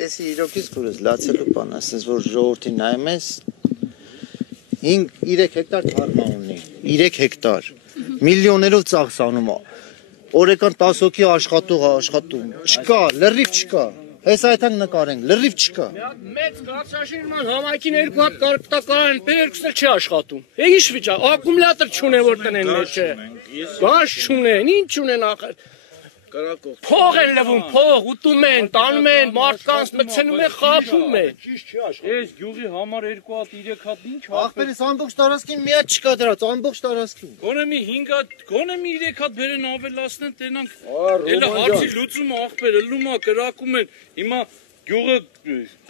Էսի իրոքից կուրս լացելու բան, ասես որ ժողովրդին նայում ես 3 հեկտար թարմա ունի, 3 հեկտար, միլիոներով ծախսանում է, օրեկան 10 հոգի աշխատում, չկա, լրիվ չկա, հես այդանք նկարենք, լրիվ չկա։ Մեծ կարծաշինման համայնքին 2 հատ կարգտակարան, երկուսն էլ չի աշխատում։ Ինչ վիճակ, ակումուլյատոր չունեն որ տնեն մեջ է։ Գազ չունեն, ինչ չունեն ախր։ Փող են լվում, փող, ուտում են, տանում են, մարդկանց մտցնում են, խաբում են։ Այս գյուղի համար 2 հատ, 3 հատ ինչ Ախպերս ամբողջ տարածքին մի հատ չկա դրած, ամբողջ տարածքին։ Գոնե մի 5 հատ, գոնե մի 3 հատ բերեն ավելացնեն, տենանք։ Էլը հարցի լուծումը ախպերը լում է, կրակում են։ Հիմա գյուղը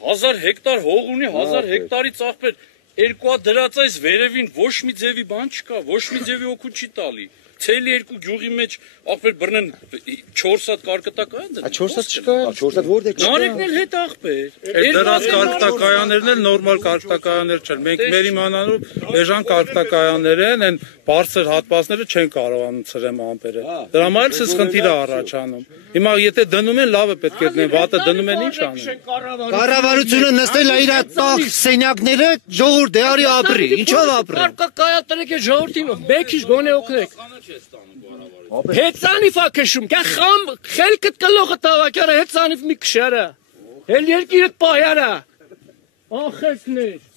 1000 հեկտար հող ունի, 1000 հեկտարից ախպեր 2 հատ դրած այս վերևին ոչ մի ձևի բան չկա, ոչ մի ձևի օգուտ չի տալի։ Ցելի 2 գյուղի մեջ ախպեր բռնեն 4 հատ կարկտակայան դրեն։ 4 հատ չկա, 4 հատ որտե չկա։ Նարեկն էլ հետ ախպեր։ Դրանց կարկտակայաններն էլ նորմալ կարկտակայաններ չեն։ Մենք մեր իմանալով էժան կարկտակայաններ են, այն բարձր հատվածները չեն կարողանում ցրեմ ամպերը։ Դրա համար էլ ցես խնդիր է առաջանում։ Հիմա եթե դնում են լավ է պետք է դնեն, վատը դնում են ինչ անեն։ Կառավարությունը նստել է իր տախ սենյակները, ժողովուրդ դեարի ապրի, ինչով ապրի։ Կարկտակայանները ժողովրդին մեկից գոնե օգնեք։ Հեծանիվ է քշում, կա խամ խելքդ կլողը տավակյարը հեծանիվ մի քշարա։ Էլ երկիրդ պահյարա։ Ախեսներ։